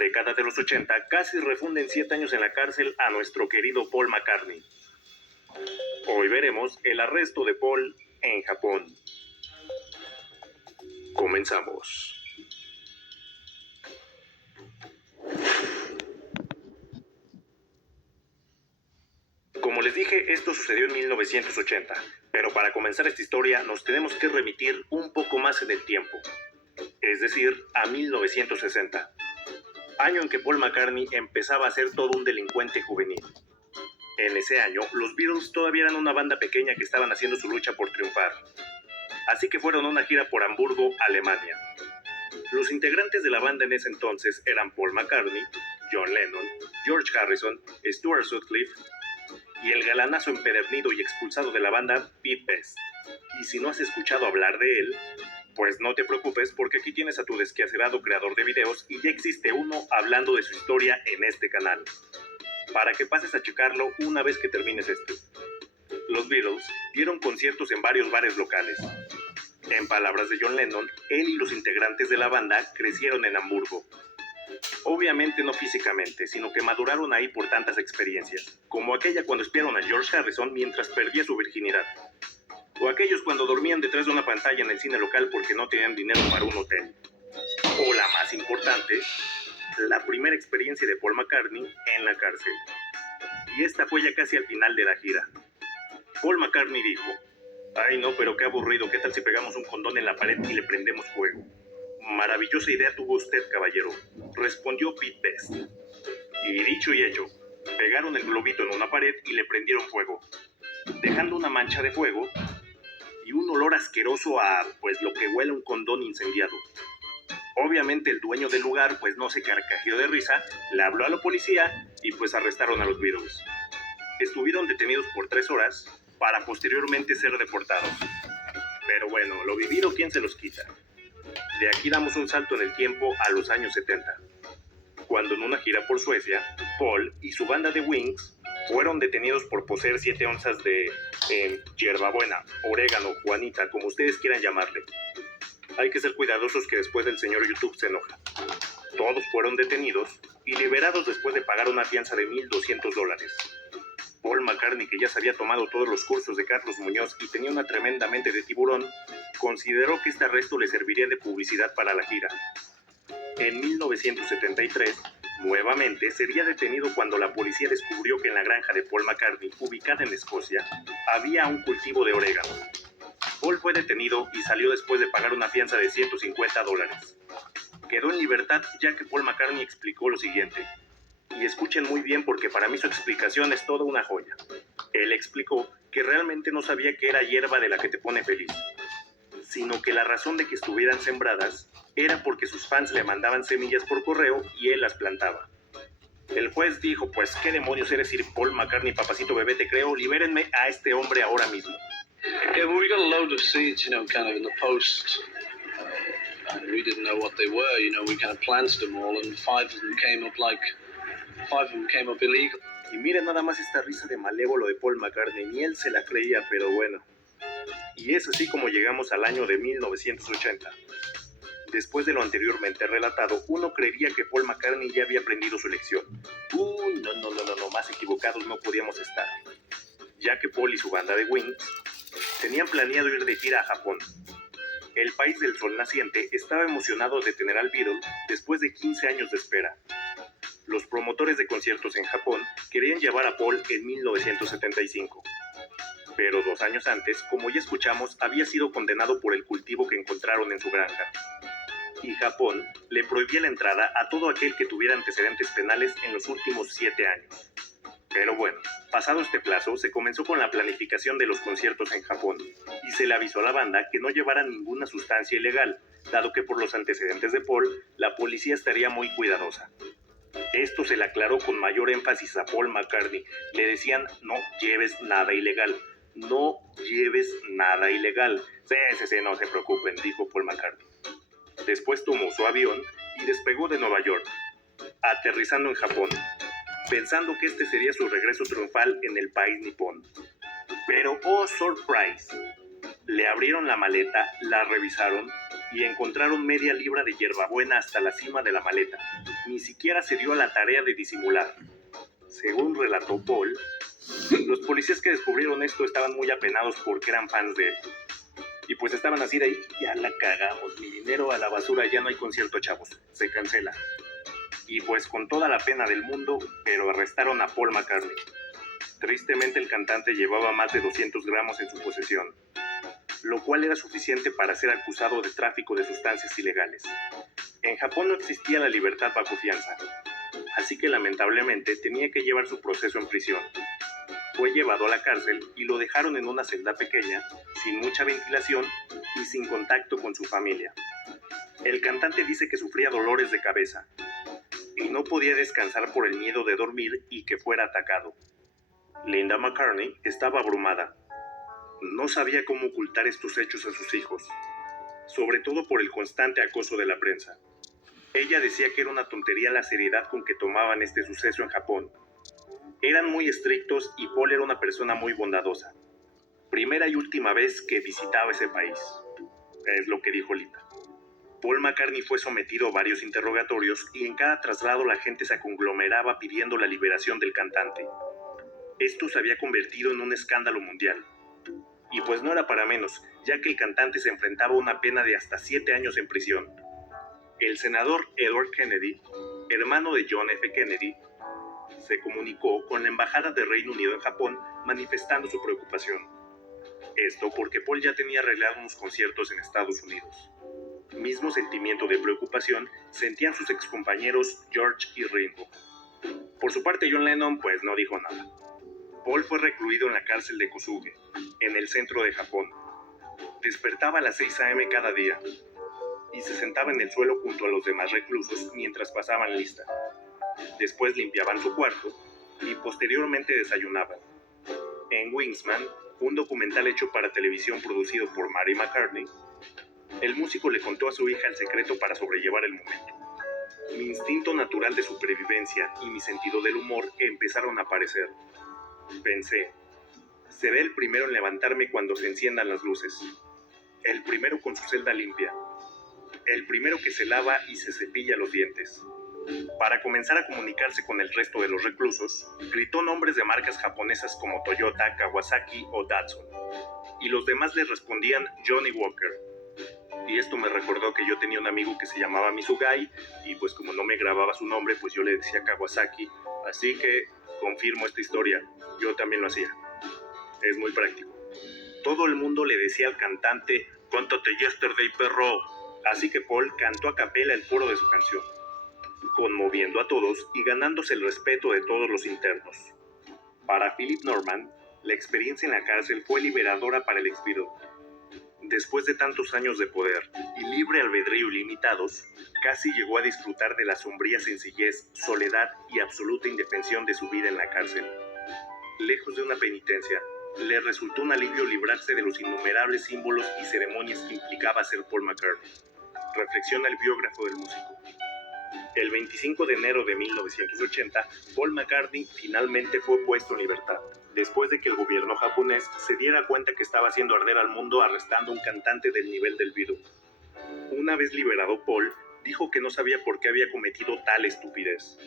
década de los 80 casi refunden 7 años en la cárcel a nuestro querido Paul McCartney. Hoy veremos el arresto de Paul en Japón. Comenzamos. Como les dije, esto sucedió en 1980, pero para comenzar esta historia nos tenemos que remitir un poco más en el tiempo, es decir, a 1960, año en que Paul McCartney empezaba a ser todo un delincuente juvenil. En ese año, los Beatles todavía eran una banda pequeña que estaban haciendo su lucha por triunfar, así que fueron a una gira por Hamburgo, Alemania. Los integrantes de la banda en ese entonces eran Paul McCartney, John Lennon, George Harrison, Stuart Sutcliffe y el galanazo empedernido y expulsado de la banda, Pete Best. Y si no has escuchado hablar de él, pues no te preocupes porque aquí tienes a tu desquacerado creador de videos y ya existe uno hablando de su historia en este canal, para que pases a checarlo una vez que termines este. Los Beatles dieron conciertos en varios bares locales. En palabras de John Lennon, él y los integrantes de la banda crecieron en Hamburgo. Obviamente no físicamente, sino que maduraron ahí por tantas experiencias, como aquella cuando espiaron a George Harrison mientras perdía su virginidad, o aquellos cuando dormían detrás de una pantalla en el cine local porque no tenían dinero para un hotel, o la más importante, la primera experiencia de Paul McCartney en la cárcel. Y esta fue ya casi al final de la gira. Paul McCartney dijo: "Ay no, pero qué aburrido, ¿qué tal si pegamos un condón en la pared y le prendemos fuego?". "Maravillosa idea tuvo usted, caballero", respondió Pete Best. Y dicho y hecho, pegaron el globito en una pared y le prendieron fuego, dejando una mancha de fuego y un olor asqueroso a, pues, lo que huele un condón incendiado. Obviamente el dueño del lugar, pues no se carcajeó de risa, le habló a la policía y pues arrestaron a los Beatles. Estuvieron detenidos por 3 horas para posteriormente ser deportados. Pero bueno, lo vivido, ¿quién se los quita? De aquí damos un salto en el tiempo a los años 70, cuando en una gira por Suecia, Paul y su banda de Wings fueron detenidos por poseer 7 onzas de hierbabuena, orégano, juanita, como ustedes quieran llamarle. Hay que ser cuidadosos que después el señor YouTube se enoja. Todos fueron detenidos y liberados después de pagar una fianza de $1,200. Paul McCartney, que ya se había tomado todos los cursos de Carlos Muñoz y tenía una tremenda mente de tiburón, consideró que este arresto le serviría de publicidad para la gira. En 1973, nuevamente sería detenido cuando la policía descubrió que en la granja de Paul McCartney, ubicada en Escocia, había un cultivo de orégano. Paul fue detenido y salió después de pagar una fianza de $150. Quedó en libertad ya que Paul McCartney explicó lo siguiente. Y escuchen muy bien porque para mí su explicación es toda una joya. Él explicó que realmente no sabía que era hierba de la que te pone feliz, sino que la razón de que estuvieran sembradas era porque sus fans le mandaban semillas por correo y él las plantaba. El juez dijo: "Pues qué demonios eres, Sir Paul McCartney, papacito bebé, te creo, libérenme a este hombre ahora mismo". Yeah, well, we got a load of seeds, kind of in the post, and we didn't know what they were. We kind of planted them all, and 5 of them came up illegal. Y miren nada más esta risa de malévolo de Paul McCartney, ni él se la creía, pero bueno. Y es así como llegamos al año de 1980. Después de lo anteriormente relatado, uno creería que Paul McCartney ya había aprendido su lección. No, más equivocados no podíamos estar, ya que Paul y su banda de Wings tenían planeado ir de gira a Japón. El país del sol naciente estaba emocionado de tener al Beatle después de 15 años de espera. Los promotores de conciertos en Japón querían llevar a Paul en 1975. Pero 2 años antes, como ya escuchamos, había sido condenado por el cultivo que encontraron en su granja. Y Japón le prohibía la entrada a todo aquel que tuviera antecedentes penales en los últimos 7 años. Pero bueno, pasado este plazo, se comenzó con la planificación de los conciertos en Japón, y se le avisó a la banda que no llevaran ninguna sustancia ilegal, dado que por los antecedentes de Paul, la policía estaría muy cuidadosa. Esto se le aclaró con mayor énfasis a Paul McCartney. Le decían: "No lleves nada ilegal, no lleves nada ilegal". Sí, no se preocupen, dijo Paul McCartney. Después tomó su avión y despegó de Nueva York, aterrizando en Japón, pensando que este sería su regreso triunfal en el país nipón. Pero, oh surprise, le abrieron la maleta, la revisaron y encontraron media libra de hierbabuena hasta la cima de la maleta. Ni siquiera se dio a la tarea de disimular. Según relató Paul, los policías que descubrieron esto estaban muy apenados porque eran fans de él. Y pues estaban así de ahí, ya la cagamos, mi dinero a la basura, ya no hay concierto, chavos, se cancela. Y pues con toda la pena del mundo, pero arrestaron a Paul McCartney. Tristemente el cantante llevaba más de 200 gramos en su posesión, lo cual era suficiente para ser acusado de tráfico de sustancias ilegales. En Japón no existía la libertad bajo fianza, así que lamentablemente tenía que llevar su proceso en prisión. Fue llevado a la cárcel y lo dejaron en una celda pequeña, sin mucha ventilación y sin contacto con su familia. El cantante dice que sufría dolores de cabeza y no podía descansar por el miedo de dormir y que fuera atacado. Linda McCartney estaba abrumada. No sabía cómo ocultar estos hechos a sus hijos, sobre todo por el constante acoso de la prensa. Ella decía que era una tontería la seriedad con que tomaban este suceso en Japón. Eran muy estrictos y Paul era una persona muy bondadosa. Primera y última vez que visitaba ese país, es lo que dijo Linda. Paul McCartney fue sometido a varios interrogatorios y en cada traslado la gente se conglomeraba pidiendo la liberación del cantante. Esto se había convertido en un escándalo mundial. Y pues no era para menos, ya que el cantante se enfrentaba a una pena de hasta 7 años en prisión. El senador Edward Kennedy, hermano de John F. Kennedy, se comunicó con la Embajada de Reino Unido en Japón manifestando su preocupación. Esto porque Paul ya tenía arreglado unos conciertos en Estados Unidos. Mismo sentimiento de preocupación sentían sus excompañeros George y Ringo. Por su parte, John Lennon pues no dijo nada. Paul fue recluido en la cárcel de Kosuge, en el centro de Japón. Despertaba a las 6 a.m. cada día y se sentaba en el suelo junto a los demás reclusos mientras pasaban lista. Después limpiaban su cuarto y posteriormente desayunaban. En Wingsman, un documental hecho para televisión producido por Mary McCartney, el músico le contó a su hija el secreto para sobrellevar el momento. Mi instinto natural de supervivencia y mi sentido del humor empezaron a aparecer. Pensé, seré el primero en levantarme cuando se enciendan las luces. El primero con su celda limpia. El primero que se lava y se cepilla los dientes. Para comenzar a comunicarse con el resto de los reclusos, gritó nombres de marcas japonesas como Toyota, Kawasaki o Datsun. Y los demás le respondían Johnny Walker. Y esto me recordó que yo tenía un amigo que se llamaba Misugai, y pues como no me grababa su nombre, pues yo le decía Kawasaki. Así que confirmo esta historia, yo también lo hacía. Es muy práctico. Todo el mundo le decía al cantante, "Cántate Yesterday, perro". Así que Paul cantó a capela el coro de su canción, conmoviendo a todos y ganándose el respeto de todos los internos. Para Philip Norman, la experiencia en la cárcel fue liberadora para el expido. Después de tantos años de poder y libre albedrío ilimitados, casi llegó a disfrutar de la sombría sencillez, soledad y absoluta indefensión de su vida en la cárcel. Lejos de una penitencia, le resultó un alivio librarse de los innumerables símbolos y ceremonias que implicaba ser Paul McCartney. Reflexiona el biógrafo del músico. El 25 de enero de 1980, Paul McCartney finalmente fue puesto en libertad, después de que el gobierno japonés se diera cuenta que estaba haciendo arder al mundo arrestando a un cantante del nivel del Beatle. Una vez liberado Paul, dijo que no sabía por qué había cometido tal estupidez.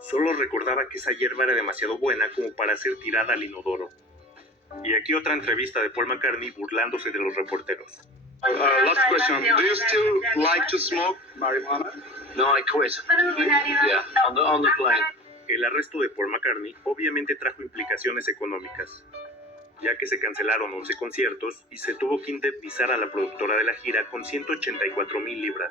Solo recordaba que esa hierba era demasiado buena como para ser tirada al inodoro. Y aquí otra entrevista de Paul McCartney burlándose de los reporteros. Last question. Do you still like to smoke marijuana? No, I quit. Yeah, on the plane. El arresto de Paul McCartney obviamente trajo implicaciones económicas, ya que se cancelaron 11 conciertos y se tuvo que indemnizar a la productora de la gira con 184,000 libras.